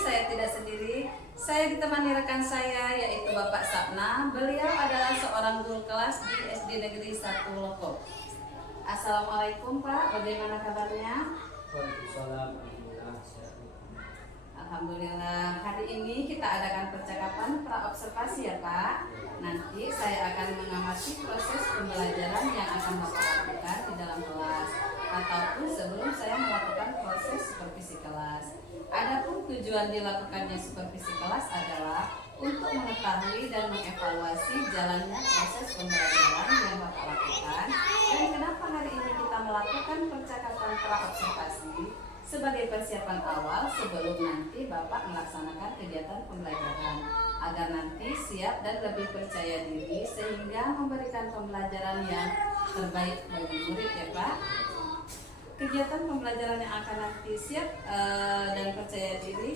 saya tidak sendiri. Saya ditemani rekan saya yaitu Bapak Sapna. Beliau adalah seorang guru kelas di SD Negeri 1 Lopo. Assalamualaikum Pak, bagaimana kabarnya? Waalaikumsalam, alhamdulillah sehat. Alhamdulillah. Hari ini kita adakan percakapan pra-observasi ya Pak. Nanti saya akan mengamati proses pembelajaran yang akan Bapak lakukan di dalam kelas, ataupun sebelum saya melakukan proses supervisi kelas. Adapun tujuan dilakukannya supervisi kelas adalah untuk mengetahui dan mengevaluasi jalannya proses pembelajaran yang Bapak lakukan, dan kenapa hari ini kita melakukan percakapan pra-observasi sebagai persiapan awal sebelum nanti Bapak melaksanakan kegiatan pembelajaran, agar nanti siap dan lebih percaya diri sehingga memberikan pembelajaran yang terbaik bagi murid ya Pak. Kegiatan pembelajaran yang akan nanti siap dan percaya diri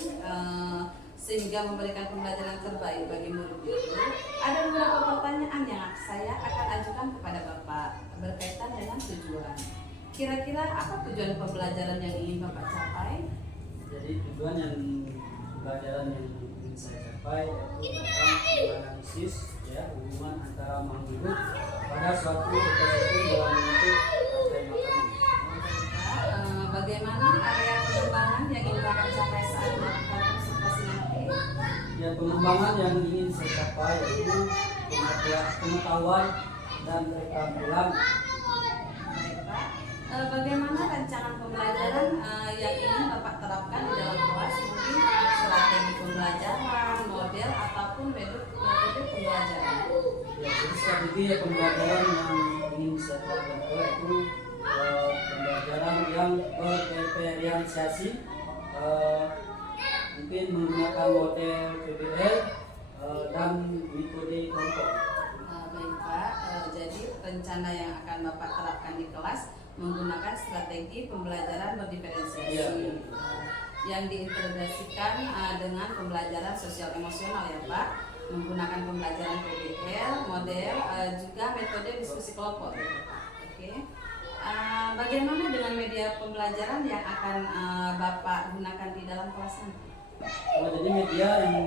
sehingga memberikan pembelajaran terbaik bagi murid itu, ada beberapa pertanyaan yang saya akan ajukan kepada Bapak berkaitan dengan tujuan. Kira-kira apa tujuan pembelajaran yang ingin Bapak capai? Jadi tujuan yang pembelajaran yang ingin saya capai yaitu tentang menganalisis ya hubungan antara makhluk pada suatu ekosistem dalam bentuk rantai makanan. Bagaimana area pengembangan yang ingin Bapak capai saat melakukan observasi nanti? Ya, pengembangan yang ingin saya capai yaitu pengetahuan dan keterampilan. Baik, Pak. Bagaimana rancangan pembelajaran yang ingin Bapak terapkan di dalam kelas? Mungkin strategi pembelajaran, model ataupun metode pembelajaran. Ya, jadi strategi pembelajaran yang ingin saya terapkan itu pembelajaran yang berdiferensiasi, mungkin menggunakan model PBL dan metode kelompok. Baik Pak, jadi rencana yang akan Bapak terapkan di kelas menggunakan strategi pembelajaran berdiferensiasi yang diintegrasikan dengan pembelajaran sosial emosional ya Pak, menggunakan pembelajaran PBL, model, juga metode diskusi kelompok gitu Pak. Oke. Bagaimana dengan media pembelajaran yang akan Bapak gunakan di dalam kelas nanti? Jadi media yang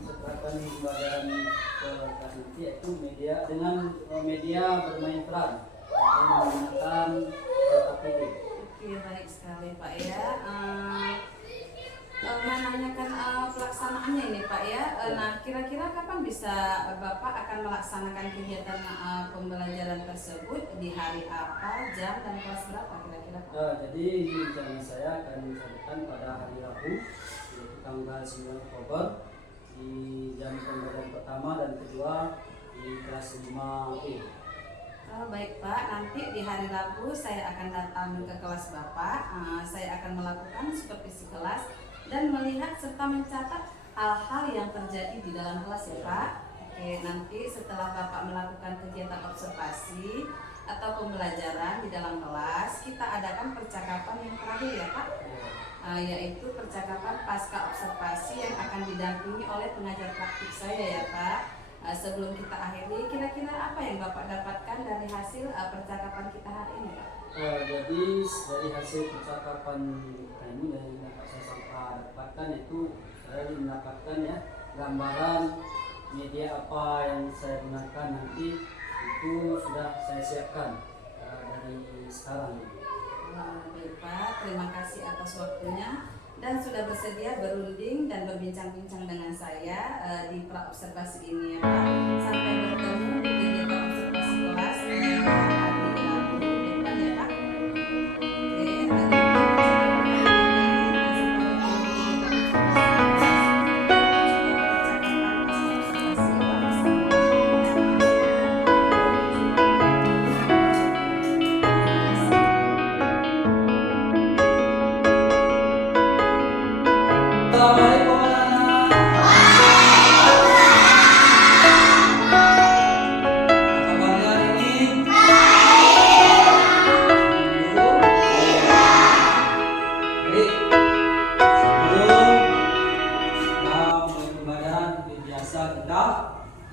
terapkan pembelajaran ke kelas nanti yaitu media dengan media bermain peran dan menggunakan APD. Oke, baik sekali Pak ya. Menanyakan pelaksanaannya ini Pak ya. Nah, kira-kira kapan bisa Bapak akan melaksanakan kegiatan pembelajaran tersebut, di hari apa, jam dan kelas berapa kira-kira Pak? Jadi rencana saya akan disampaikan pada hari Rabu yaitu tanggal 9 Oktober di jam pembelajaran pertama dan kedua di kelas 5E. Baik Pak, nanti di hari Rabu saya akan datang ke kelas Bapak. Saya akan melakukan supervisi kelas dan melihat serta mencatat hal-hal yang terjadi di dalam kelas ya Pak. Oke, nanti setelah Bapak melakukan kegiatan observasi atau pembelajaran di dalam kelas, kita adakan percakapan yang terakhir ya Pak, yaitu percakapan pasca observasi yang akan didampingi oleh pengajar praktik saya ya Pak. Sebelum kita akhiri, kira-kira apa yang Bapak dapatkan dari hasil percakapan kita hari ini Pak? Jadi dari hasil percakapan kita ini dari yang saya dapatkan itu saya mendapatkan ya gambaran media apa yang saya gunakan nanti itu sudah saya siapkan dari sekarang. Baik Pak, terima kasih atas waktunya dan sudah bersedia berunding dan berbincang-bincang dengan saya di pra-observasi ini ya Pak. Sampai bertemu di kegiatan observasi kelas hari Rabu depan ya Pak.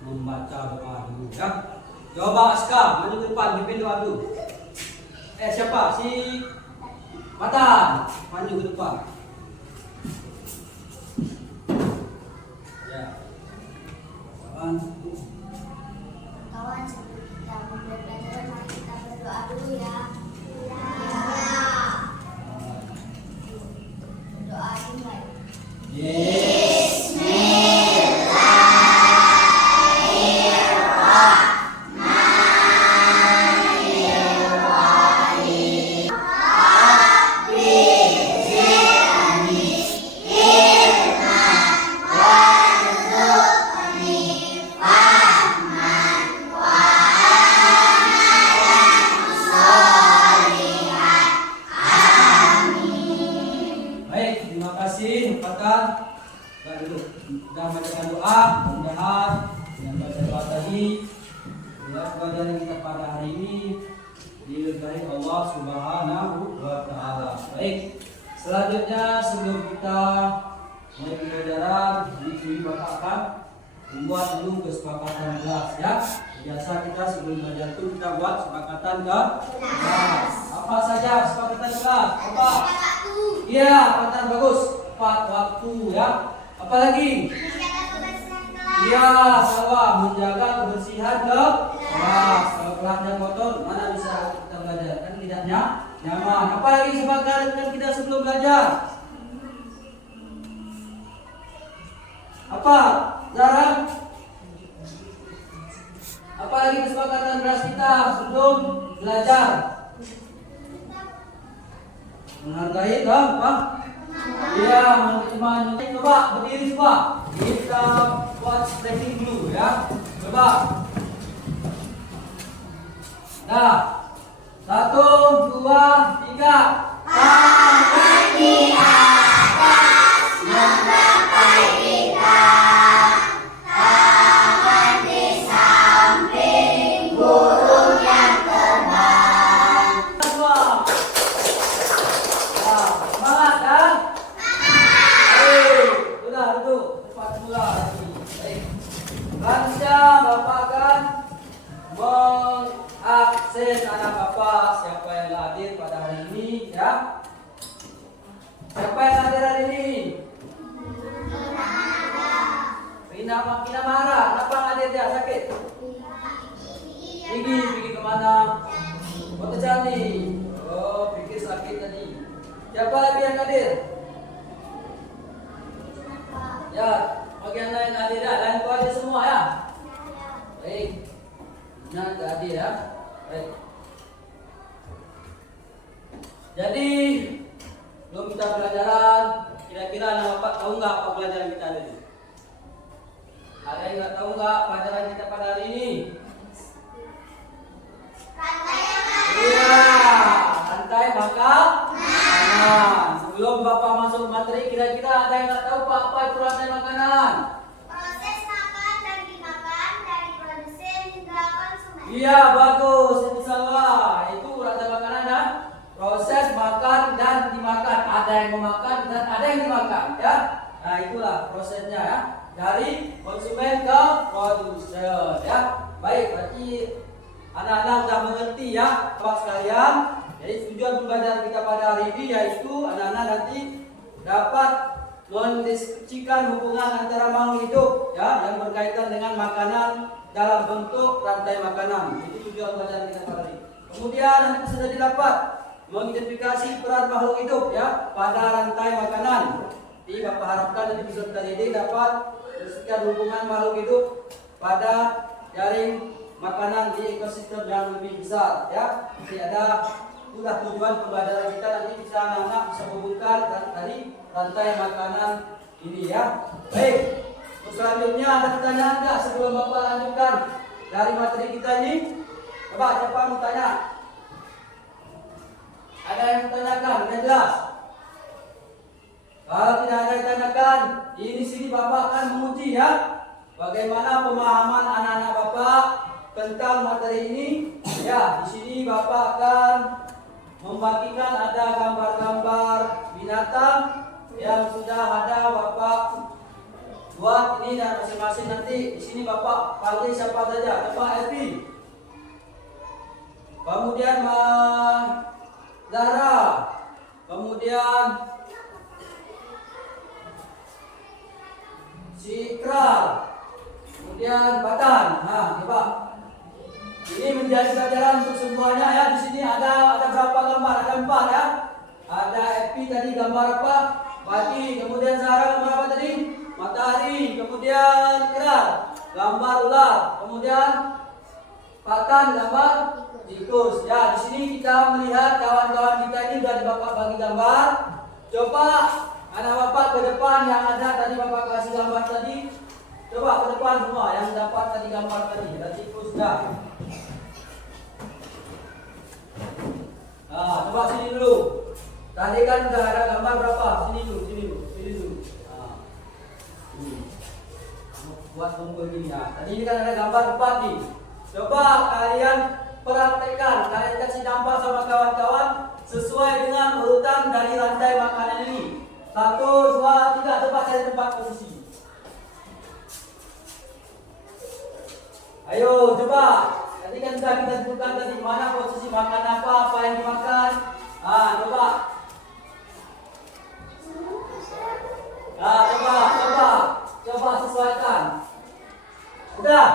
Membaca doa dulu ya. Coba Aska maju ke depan pimpin doa dulu. Siapa? Si Matan maju ke depan. dulu. Kita bacakan doa, mudah-mudahan yang baca tadi ya pelajaran kita pada hari ini diberkahi Allah Subhanahu wa taala. Baik. Selanjutnya sebelum kita mulai pembelajaran, di sini Bapak akan membuat dulu kesepakatan kelas ya. Biasa kita sebelum belajar itu kita buat kesepakatan kelas. Apa saja kesepakatan kelas? Apa? Iya, patar bagus. Tepat waktu ya. Apa lagi? Iya, sawah menjaga kebersihan kelas. Kalau kelasnya kotor, mana bisa kita belajar? Kan tidak nyaman. Apa lagi kesepakatan kita sebelum belajar? Apa? Zara? Apa lagi kesepakatan kelas kita sebelum belajar? Menghargai apa? Iya, teman-teman. Coba berdiri semua. Kita buat stretching dulu ya. Coba. Nah, 1, 2, 3. Tangan di atas menggapai kita. Tangan di samping burung yang terbang. Semua. Nah, semangat kan? Sudah itu cepat mula lagi. Baik. Lansia Bapak akan mengakses anak Bapak siapa yang hadir pada hari ini ya. Siapa yang hadir hari ini? Rina Mara. Kenapa hadir dia? Sakit? Pergi kemana? Kota Candi. Oh, pikir sakit tadi. Siapa lagi yang hadir? Ya, bagian lain hadir ya. Lain keluarga semua ya. Baik. Nah, tidak hadir ya. Baik. Jadi belum kita pelajaran. Kira-kira anak Bapak tahu nggak apa pelajaran kita hari ini? Ada yang nggak tahu nggak pelajaran kita pada hari ini? Iya, rantai makanan. Sebelum Bapak masuk materi, kira-kira ada yang nggak tahu Pak apa itu rantai makanan? Proses makan dan dimakan dari produsen hingga konsumen. Iya, bagus. Itu salah. Itu rantai makanan dan proses makan dan dimakan. Ada yang memakan dan ada yang dimakan, ya. Nah, itulah prosesnya ya. Dari konsumen ke produsen, ya. Baik, berarti anak-anak sudah mengerti ya, Bapak sekalian. Jadi tujuan pembelajaran kita pada hari ini yaitu anak-anak nanti dapat mendeskripsikan hubungan antara makhluk hidup ya yang berkaitan dengan makanan dalam bentuk rantai makanan. Itu tujuan pembelajaran kita pada hari ini. Kemudian nanti sudah didapat mengidentifikasi peran makhluk hidup ya pada rantai makanan. Jadi Bapak harapkan nanti peserta didik dapat mendeskripsikan hubungan makhluk hidup pada jaring makanan di ekosistem yang lebih besar ya. Jadi ada itulah tujuan pembelajaran kita, nanti bisa anak-anak bisa hubungkan dari rantai makanan ini ya. Baik, selanjutnya ada pertanyaan nggak sebelum Bapak lanjutkan dari materi kita ini? Coba siapa mau tanya? Ada yang bertanyakan? Sudah jelas? Kalau tidak ada yang ditanyakan, ini sini Bapak akan menguji ya bagaimana pemahaman anak-anak Bapak tentang materi ini. Ya, di sini Bapak akan membagikan ada gambar-gambar binatang yang sudah ada Bapak buat ini dan masing-masing nanti di sini Bapak panggil siapa saja. Bapak Elvi. Kemudian Zara. Kemudian si Ikral. Kemudian Batan. Nah, coba. Ini menjadi pelajaran untuk semuanya ya. Di sini ada berapa gambar? Ada 4 ya. Ada Epi tadi gambar apa? Pagi. Kemudian Zara gambar apa tadi? Matahari. Kemudian Ikral gambar ular. Kemudian Patan gambar tikus. Ya, di sini kita melihat kawan-kawan kita ini sudah Bapak bagi gambar. Coba anak Bapak ke depan yang ada tadi Bapak kasih gambar tadi. Coba ke depan semua yang dapat tadi gambar tadi. Ada tikus dah. Nah, coba sini dulu. Tadi kan udah ada gambar berapa? Sini dulu. Nah. buat kumpul gini ya. Tadi ini kan ada gambar 4 nih. Coba kalian praktekkan, kalian kasih nampak sama kawan-kawan sesuai dengan urutan dari rantai makanan ini. 1, 2, 3, coba cari tempat posisi. Ayo coba. Tadi kan sudah kita tentukan tadi mana posisi makan apa yang dimakan. Coba. Coba sesuaikan. Udah.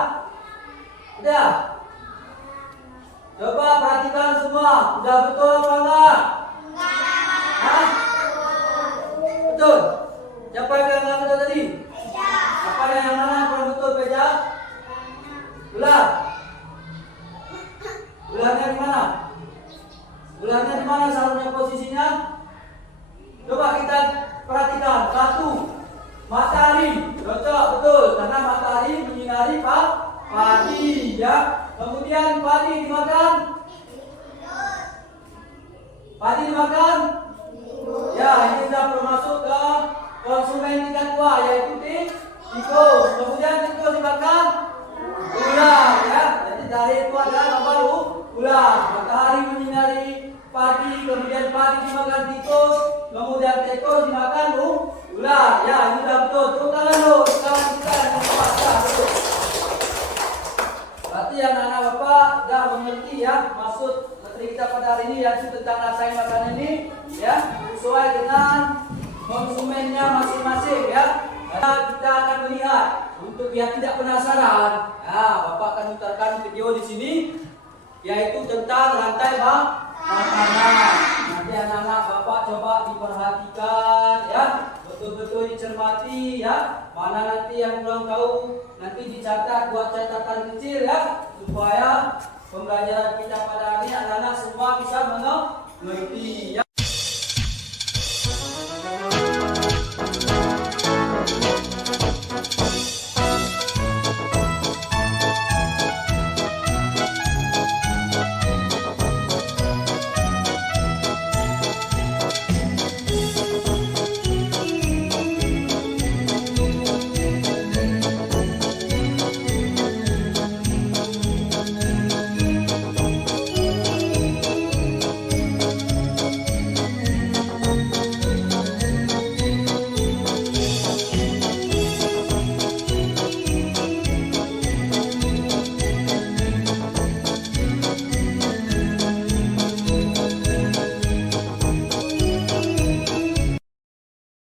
Coba perhatikan semua. Udah betul apa enggak? Hah? Betul. Siapa yang bilang betul tadi? Apa yang mana kurang betul Beja? Ular. Ularnya di mana? Ularnya di mana seharusnya posisinya? Coba kita perhatikan. 1, matahari. Cocok, betul. Karena matahari menyinari padi, ya. Kemudian padi dimakan. Padi dimakan. Ya, ini sudah termasuk ke konsumen tingkat 2 yaitu tikus. Kemudian tikus dimakan ular, ya. Jadi dari itu adalah baru ular. Matahari menyinari padi, kemudian padi dimakan tikus, kemudian tikus dimakan ular. Ya, ini sudah betul. Tepuk tangan dulu. Sekarang kita yang betul. Berarti anak-anak Bapak sudah mengerti ya maksud materi kita pada hari ini yaitu tentang rantai makanan ini, ya, sesuai dengan konsumennya masing-masing, ya. Karena kita akan melihat untuk yang tidak penasaran, ya, Bapak akan putarkan video di sini yaitu tentang rantai makanan. Nanti anak-anak Bapak coba diperhatikan, ya, betul-betul dicermati, ya. Mana nanti yang kurang tahu nanti dicatat, buat catatan kecil, ya, supaya pembelajaran kita pada hari ini anak-anak semua bisa mengerti, ya.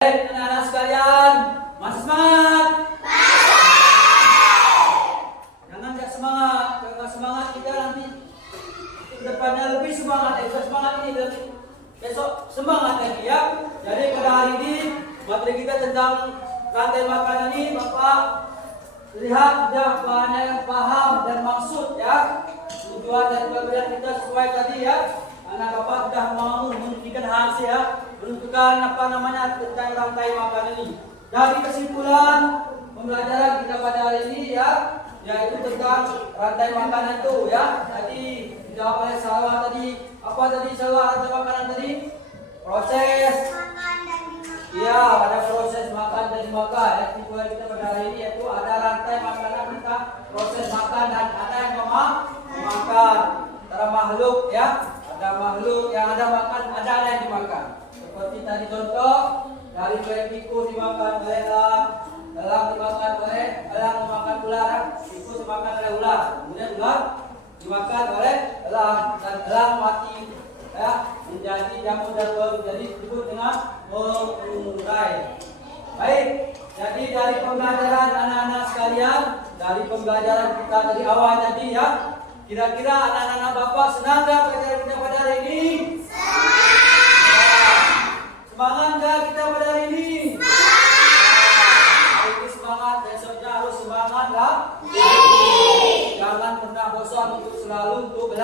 Anak-anak sekalian, masih semangat? Jangan nggak semangat, kalau nggak semangat kita nanti ke depannya lebih semangat. Semangat ini nanti besok semangat lagi, ya. Jadi pada hari ini materi kita tentang rantai makanan ini Bapak lihat sudah banyak yang paham dan maksud, ya. Tujuan dan pembelajaran kita sesuai tadi, ya. Anak Bapak sudah mau memberikan hasil, ya, menentukan apa namanya tentang rantai makanan ini. Dari kesimpulan pembelajaran kita pada hari ini, ya, yaitu tentang rantai makanan itu, ya. Tadi dijawab oleh Salwa tadi. Apa tadi Salwa rantai makanan tadi? Proses. Iya, ada proses makan dan dimakan. Ya, kesimpulan kita pada hari ini yaitu ada rantai makanan tentang proses makan dan ada yang memakan. Antara makhluk, ya. Ada makhluk yang ada makan, ada yang dimakan. Seperti tadi contoh dari tikus dimakan oleh elang dimakan oleh elang memakan ular, tikus dimakan oleh ular, kemudian ular dimakan oleh elang dan elang mati, ya, menjadi jamur dan baru, jadi disebut dengan mengurai. Baik, jadi dari pembelajaran anak-anak sekalian, dari pembelajaran kita dari awal tadi, ya, kira-kira anak-anak Bapak senang gak pelajaran kita pada hari ini? Semangat gak kita pada hari ini? Hari ini semangat, besoknya harus semangat gak? Jangan pernah bosan untuk selalu untuk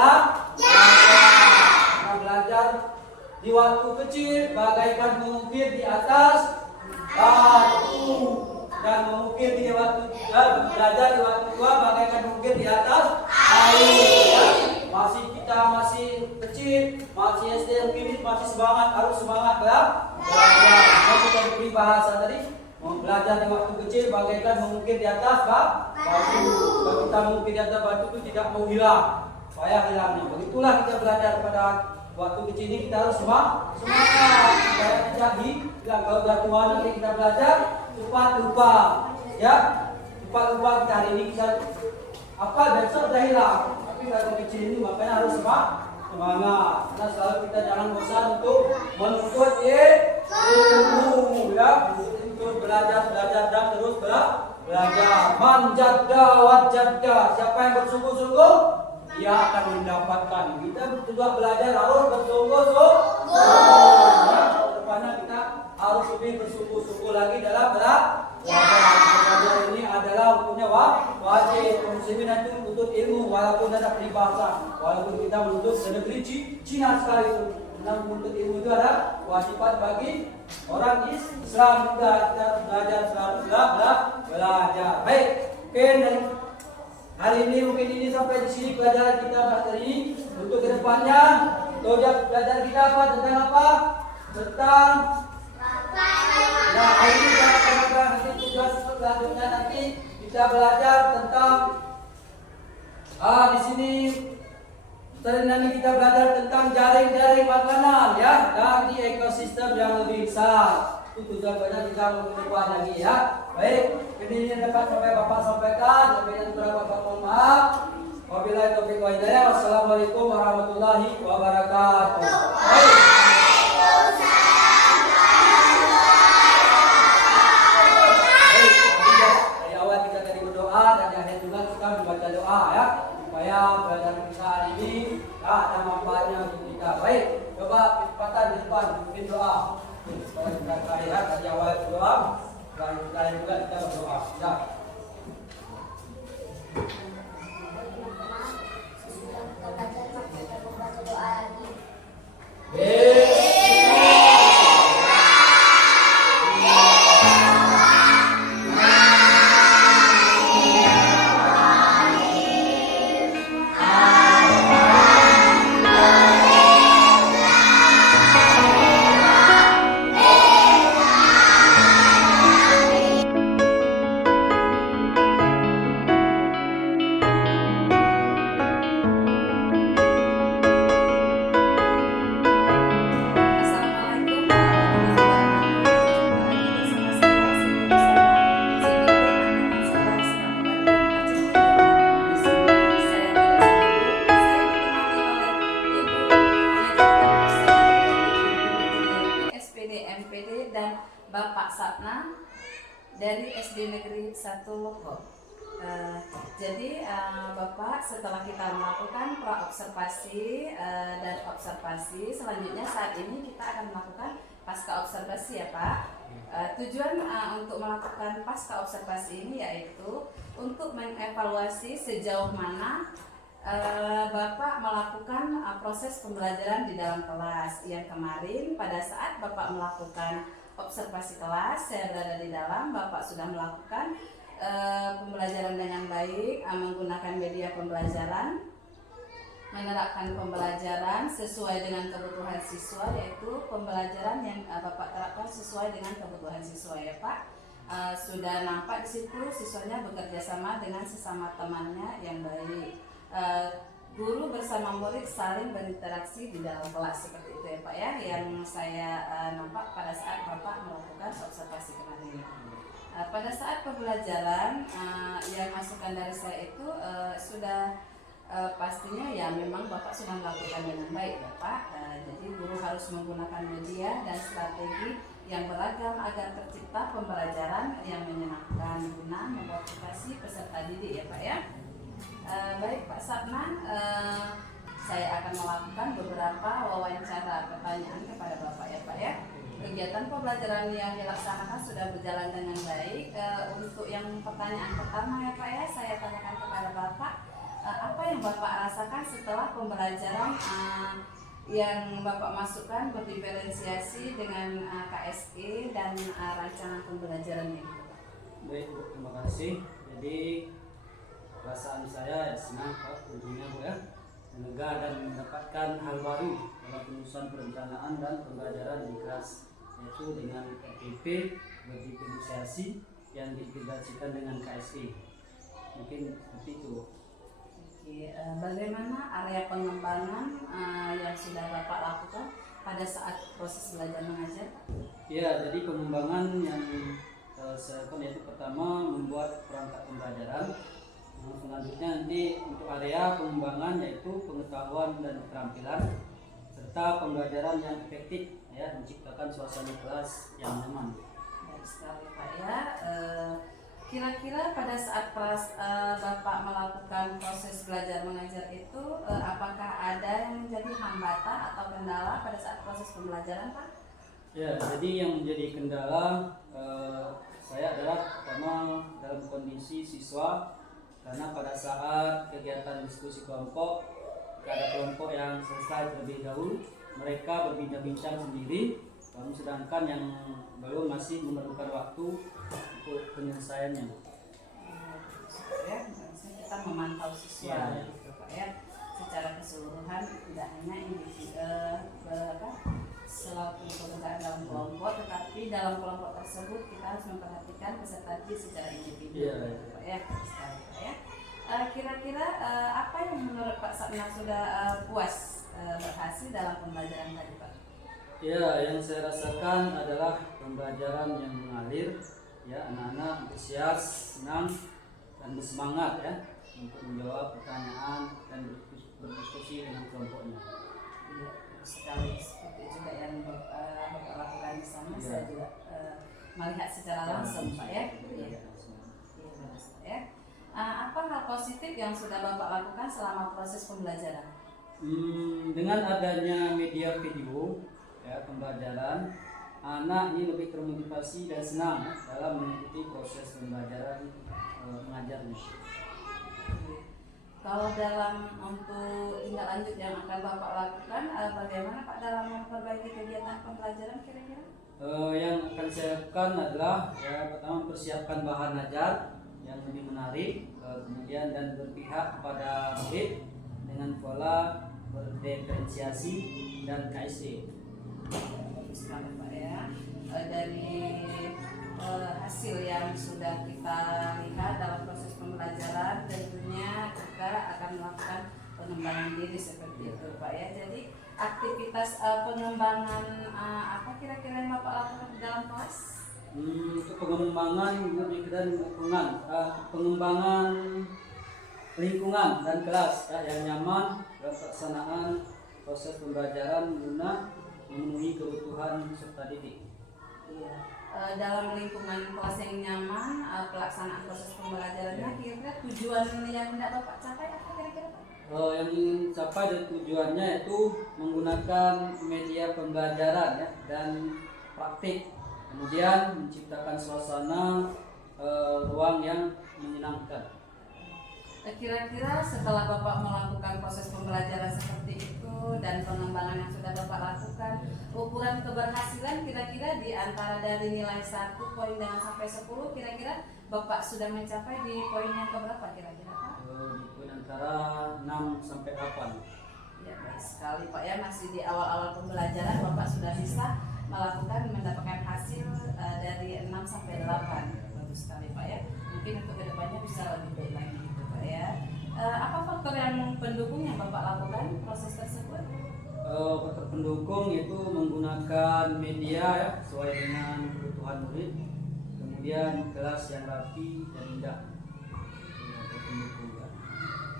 belajar di waktu kecil bagaikan mengukir di atas batu, dan mengukir di waktu belajar di waktu tua bagaikan mengukir di atas air, ya. Kita masih kecil, masih SD mungkin masih semangat, harus semangat belajar. Kita beri bahasa tadi belajar belajar di waktu kecil bagaikan mengukir di atas batu. Kalau kita mengukir di atas batu itu tidak mau hilang, payah hilangnya. Begitulah kita belajar pada waktu kecil ini, kita harus semangat supaya tidak hilang. Kalau sudah tua nanti kita belajar cepat lupa, ya cepat lupa. Kita hari ini kita apa besok sudah hilang. Tapi waktu kecil ini makanya harus semangat. Karena selalu kita jangan bosan untuk menuntut ilmu, ya, untuk belajar dan terus belajar. Man jadda wajadda, siapa yang bersungguh-sungguh dia akan mendapatkan. Kita juga belajar harus bersungguh-sungguh. Ya, kedepannya kita harus lebih bersungguh-sungguh lagi dalam belajar. Belajar ini adalah hukumnya wajib. Muslimin itu menuntut ilmu walaupun ada peribahasa, walaupun kita menuntut negeri Cina sekalipun. Menuntut ilmu itu adalah kewajiban bagi orang Islam juga. Kita belajar selalu belajar. Baik, mungkin dari hari ini mungkin ini sampai di sini pelajaran kita hari ini. Untuk kedepannya, belajar kita apa tentang apa? Tentang hari ini kita akan nanti tugas selanjutnya nanti kita belajar tentang di sini. Nanti kita belajar tentang jaring-jaring makanan, ya, dan di ekosistem yang lebih besar. Itu tujuannya kita memperkuat lagi, ya. Baik, ini dapat sampai Bapak sampaikan. Lebih kurang Bapak mohon maaf. Wabillahi taufiq wal hidayah. Wassalamualaikum warahmatullahi wabarakatuh. Baik. Dari awal kita tadi berdoa dan di akhir juga kita membaca doa, ya, supaya belajar kita hari ini ada manfaatnya untuk kita. Baik, coba kesempatan di depan mungkin doa. Supaya kita terakhir dari awal berdoa, terakhir juga kita berdoa. Ya. MPD dan Bapak Sapna dari SD Negeri 1 Lombok. Jadi Bapak, setelah kita melakukan praobservasi dan observasi, selanjutnya saat ini kita akan melakukan pasca observasi, ya Pak. Tujuan untuk melakukan pasca observasi ini yaitu untuk mengevaluasi sejauh mana Bapak melakukan proses pembelajaran di dalam kelas. Yang kemarin pada saat Bapak melakukan observasi kelas, saya berada di dalam, Bapak sudah melakukan pembelajaran dengan baik, menggunakan media pembelajaran, menerapkan pembelajaran sesuai dengan kebutuhan siswa, yaitu pembelajaran yang Bapak terapkan sesuai dengan kebutuhan siswa, ya Pak. Sudah nampak di situ siswanya bekerja sama dengan sesama temannya yang baik. Guru bersama murid saling berinteraksi di dalam kelas, seperti itu, ya Pak, ya, yang saya nampak pada saat Bapak melakukan observasi kemarin. Pada saat pembelajaran, yang masukan dari saya itu sudah pastinya ya memang Bapak sudah melakukan dengan baik, ya Pak. Jadi guru harus menggunakan media dan strategi yang beragam agar tercipta pembelajaran yang menyenangkan guna memotivasi peserta didik, ya Pak, ya. Baik Pak Sapna, saya akan melakukan beberapa wawancara pertanyaan kepada Bapak, ya Pak, ya. Kegiatan pembelajaran yang dilaksanakan sudah berjalan dengan baik. Untuk yang pertanyaan pertama, ya Pak, ya, saya tanyakan kepada Bapak, apa yang Bapak rasakan setelah pembelajaran yang Bapak masukkan berdiferensiasi dengan KSE dan rancangan pembelajarannya? Baik Bu, terima kasih. Jadi perasaan saya senang Pak, tentunya Bu, ya, lega dan mendapatkan hal baru dalam penyusunan perencanaan dan pembelajaran di kelas, yaitu dengan RPP berdiferensiasi yang diintegrasikan dengan KSE. Mungkin seperti itu. Oke, bagaimana area pengembangan yang sudah Bapak lakukan pada saat proses belajar mengajar? Ya, jadi pengembangan yang saya lakukan yaitu pertama membuat perangkat pembelajaran. Selanjutnya nanti untuk area pengembangan yaitu pengetahuan dan keterampilan serta pembelajaran yang efektif, ya, menciptakan suasana kelas yang nyaman. Baik sekali Pak ya. Kira-kira pada saat Bapak melakukan proses belajar mengajar itu, apakah ada yang menjadi hambatan atau kendala pada saat proses pembelajaran Pak? Ya, jadi yang menjadi kendala saya adalah pertama dalam kondisi siswa, karena pada saat kegiatan diskusi kelompok ada kelompok yang selesai terlebih dahulu, mereka berbincang-bincang sendiri, sedangkan yang belum masih memerlukan waktu untuk penyelesaiannya. Ya, kita memantau siswa Ya. gitu Pak ya, secara keseluruhan, tidak hanya individu selaku pekerjaan dalam kelompok, tetapi dalam kelompok tersebut kita harus memperhatikan peserta didik secara individu. Ya. Gitu, Pak ya, sekali Pak ya. Kira-kira apa yang menurut Pak Sabna sudah puas berhasil dalam pembelajaran tadi Pak? Ya, yang saya rasakan adalah pembelajaran yang mengalir, ya, anak-anak antusias, senang dan bersemangat, ya, untuk menjawab pertanyaan dan berdiskusi dengan kelompoknya. Iya, sekali seperti juga yang Bapak lakukan di sana. Iya. Saya juga melihat secara langsung Pak ya. Iya. Iya. Iya, bagus, Pak ya. Apa hal positif yang sudah Bapak lakukan selama proses pembelajaran? Dengan adanya media video, ya, pembelajaran, anak ini lebih termotivasi dan senang, ya, dalam mengikuti proses pembelajaran mengajarnya. Kalau dalam untuk tindak lanjut yang akan Bapak lakukan, bagaimana Pak dalam memperbaiki kegiatan pembelajaran kira-kira? Yang akan saya lakukan adalah, ya, pertama mempersiapkan bahan ajar yang lebih menarik, kemudian dan berpihak kepada murid dengan pola berdiferensiasi dan KSE. Bagus sekali Pak ya. Dari hasil yang sudah kita lihat dalam proses pembelajaran, tentunya kita akan melakukan pengembangan diri seperti itu Pak ya. Jadi aktivitas pengembangan apa kira-kira yang Bapak lakukan di dalam kelas? Untuk pengembangan pengembangan lingkungan dan kelas, ya, yang nyaman dalam pelaksanaan proses pembelajaran guna memenuhi kebutuhan peserta didik. Iya. Dalam lingkungan kelas yang nyaman, pelaksanaan proses pembelajarannya, kira-kira tujuan yang hendak Bapak capai apa kira-kira Pak? Yang ingin capai dan tujuannya itu menggunakan media pembelajaran, ya, dan praktik, kemudian menciptakan suasana ruang yang menyenangkan. Kira-kira setelah Bapak melakukan proses pembelajaran seperti itu dan pengembangan yang sudah Bapak lakukan, ukuran keberhasilan kira-kira di antara dari nilai 1 poin dengan sampai 10, kira-kira Bapak sudah mencapai di poin yang keberapa kira-kira Pak? Di poin antara 6 sampai 8. Ya, baik sekali Pak ya, masih di awal-awal pembelajaran Bapak sudah bisa mendapatkan hasil dari 6 sampai 8. Bagus sekali Pak ya. Mungkin untuk kedepannya bisa lebih baik lagi gitu Pak ya. Apa faktor yang pendukung yang Bapak lakukan proses tersebut? Faktor pendukung yaitu menggunakan media, ya, sesuai dengan kebutuhan murid, kemudian kelas yang rapi dan indah. Faktor pendukung, ya.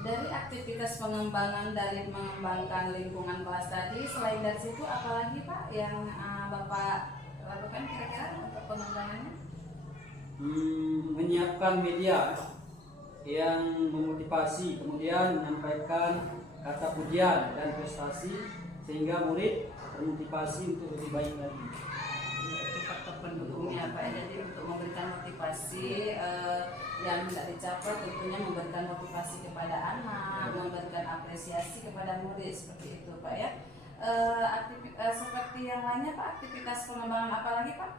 Dari aktivitas pengembangan dari mengembangkan lingkungan kelas tadi, selain dari situ apalagi Pak yang Bapak lakukan kira-kira untuk pengembangannya? Menyiapkan media yang memotivasi, kemudian menyampaikan kata pujian dan prestasi sehingga murid termotivasi untuk lebih baik lagi. Itu faktor pendukungnya Pak ya. Jadi untuk memberikan motivasi yang tidak dicapai, tentunya memberikan motivasi kepada anak, memberikan apresiasi kepada murid seperti itu Pak ya. Seperti yang lainnya Pak, aktivitas pengembangan apa lagi Pak?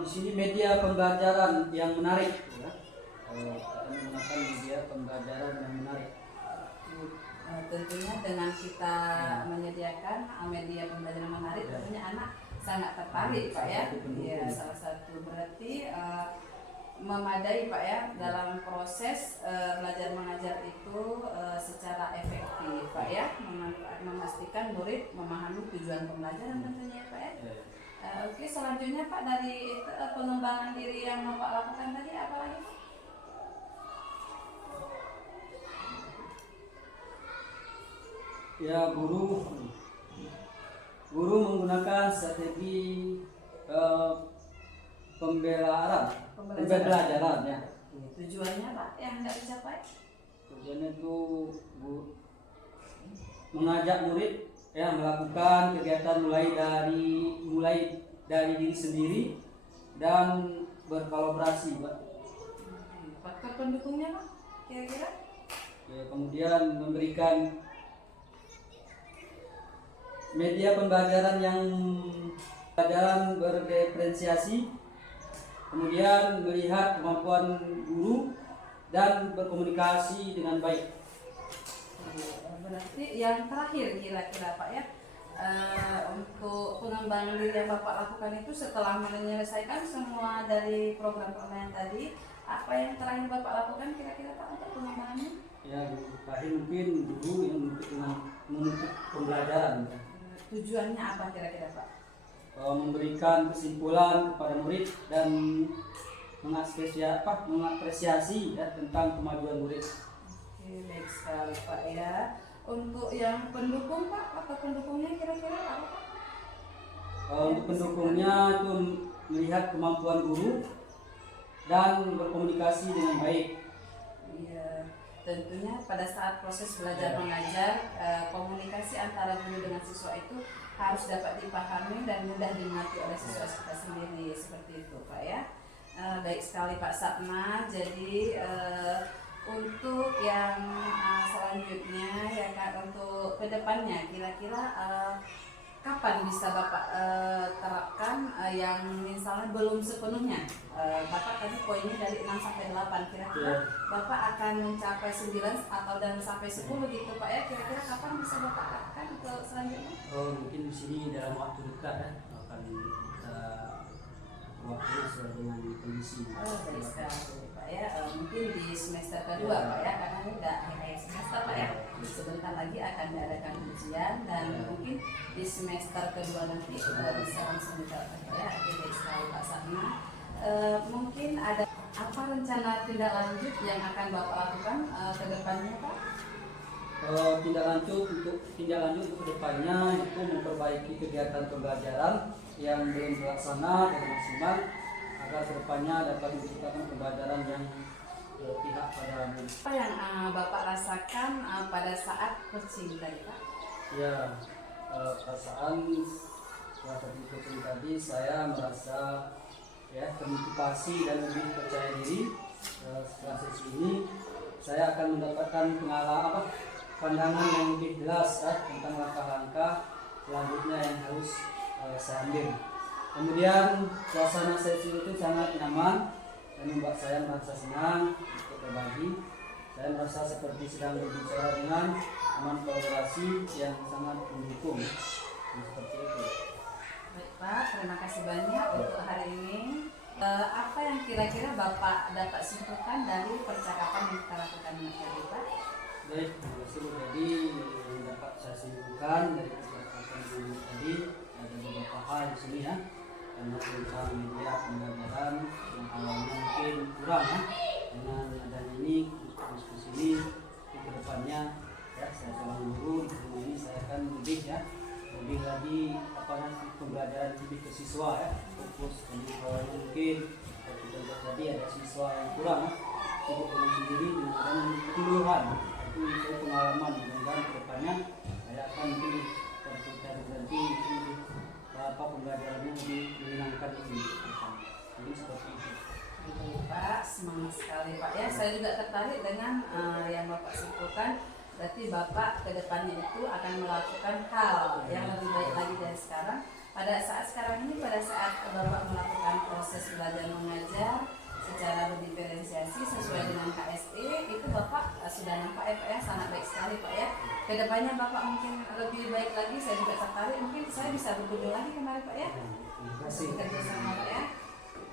Di sini media pembelajaran yang menarik, ya. Kita menggunakan media pembelajaran yang menarik. Tentunya dengan kita menyediakan media pembelajaran menarik, tentunya anak sangat tertarik Pak ya. Salah satu pendukung. Iya, salah satu berarti memadai Pak ya dalam proses belajar mengajar itu secara efektif Pak ya, memastikan murid memahami tujuan pembelajaran tentunya Pak ya. Oke, selanjutnya Pak dari pengembangan diri yang Bapak lakukan tadi apa lagi Pak? Ya, guru menggunakan strategi pembelajaran ya. Tujuannya Pak yang hendak dicapai? Tujuannya itu mengajak murid ya melakukan kegiatan mulai dari diri sendiri dan berkolaborasi, Pak. Faktor pendukungnya Pak kira-kira? Ya, kemudian memberikan media pembelajaran yang berdiferensiasi, kemudian melihat kemampuan guru dan berkomunikasi dengan baik. Berarti yang terakhir kira-kira Pak ya, untuk pengembangan diri yang Bapak lakukan itu setelah menyelesaikan semua dari program-program tadi, apa yang terakhir Bapak lakukan kira-kira Pak untuk pengembangannya? Ya, terakhir mungkin guru yang menuntut pembelajaran. Tujuannya apa kira-kira Pak? Memberikan kesimpulan kepada murid dan mengapresiasi ya, tentang kemajuan murid. Oke, baik sekali Pak ya. Untuk yang pendukung Pak, apa pendukungnya kira-kira apa Pak? Untuk pendukungnya itu melihat kemampuan guru dan berkomunikasi dengan baik. Iya, tentunya pada saat proses belajar mengajar, komunikasi antara guru dengan siswa itu harus dapat dipahami dan mudah dimengerti oleh siswa kita sendiri, seperti itu Pak ya. Baik sekali Pak Sapna. Jadi untuk yang selanjutnya ya Kak, untuk kedepannya kira-kira kapan bisa Bapak terapkan yang misalnya belum sepenuhnya, Bapak tadi poinnya dari 6 sampai 8, kira-kira Bapak akan mencapai 9 atau dan sampai 10 gitu Pak ya, kira-kira kapan bisa Bapak terapkan ke selanjutnya? Mungkin di sini dalam waktu dekat ya akan kita waktu sesuai dengan kondisi. Baik sekali Pak ya, mungkin di semester kedua Pak ya, karena ini udah akhir semester Pak ya, sebentar lagi akan diadakan ujian dan mungkin di semester kedua nanti bisa langsung diterapkan Pak ya. Oke, baik sekali Pak Sapna. Mungkin ada apa rencana tindak lanjut yang akan Bapak lakukan ke depannya Pak? Tindak lanjut untuk kedepannya itu memperbaiki kegiatan pembelajaran yang belum terlaksana dengan maksimal agar kedepannya dapat menciptakan pembelajaran yang berpihak pada murid. Apa yang Bapak rasakan pada saat coaching tadi Pak? Ya, perasaan setelah coaching tadi saya merasa ya termotivasi dan lebih percaya diri. Setelah sesi ini saya akan mendapatkan pandangan yang lebih jelas tentang langkah-langkah selanjutnya yang harus saya ambil. Kemudian suasana sesi itu sangat nyaman dan membuat saya merasa senang untuk berbagi. Saya merasa seperti sedang berbicara dengan teman kolaborasi yang sangat mendukung. Seperti itu. Baik Pak, terima kasih banyak untuk hari ini. Apa yang kira-kira Bapak dapat simpulkan dari percakapan yang kita lakukan tadi Pak? Baik, jadi yang dapat saya simpulkan dari percakapan ini tadi ada beberapa hal di sini ya, karena tentang media pembelajaran yang awalnya mungkin kurang ya, dengan adanya ini diskusi ini di kedepannya ya saya seorang guru di rumah ini saya akan lebih lagi pembelajaran lebih ke siswa ya, fokus. Jadi kalau mungkin seperti contoh tadi ada siswa yang kurang ya, sibuk dengan sendiri dengan keseluruhan. Itu saya pengalaman, mudah-mudahan kedepannya saya akan mungkin nanti pembelajarannya lebih menyenangkan ini. Jadi seperti itu. Pak, semangat sekali Pak ya. Saya juga tertarik dengan yang Bapak simpulkan. Berarti Bapak ke depannya itu akan melakukan hal yang lebih baik lagi dari sekarang. Pada saat sekarang ini, pada saat Bapak melakukan proses belajar mengajar, secara berdiferensiasi sesuai dengan KSE. Itu Bapak sudah nampak ya Pak ya, sangat baik sekali Pak ya. Kedepannya Bapak mungkin lebih baik lagi, saya juga tertarik, mungkin saya bisa berkunjung lagi kemarin Pak ya. Terima kasih. Bekerja sama Pak ya.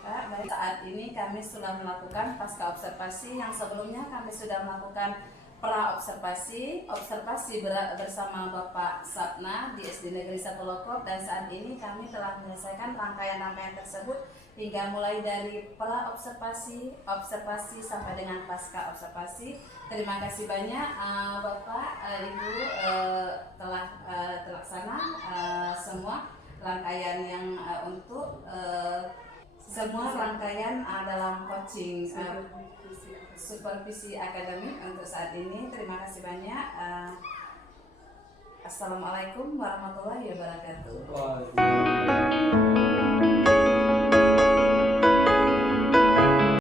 Pak, baik. Saat ini kami sudah melakukan pasca observasi, yang sebelumnya kami sudah melakukan pra observasi bersama Bapak Sapna di SD Negeri 1 Lokop, dan saat ini kami telah menyelesaikan rangkaian-rangkaian tersebut hingga mulai dari pra observasi, observasi sampai dengan pasca observasi. Terima kasih banyak Bapak, Ibu telah terlaksana semua rangkaian yang untuk semua rangkaian dalam coaching supervisi akademik untuk saat ini. Terima kasih banyak. Assalamualaikum warahmatullahi wabarakatuh. Wah.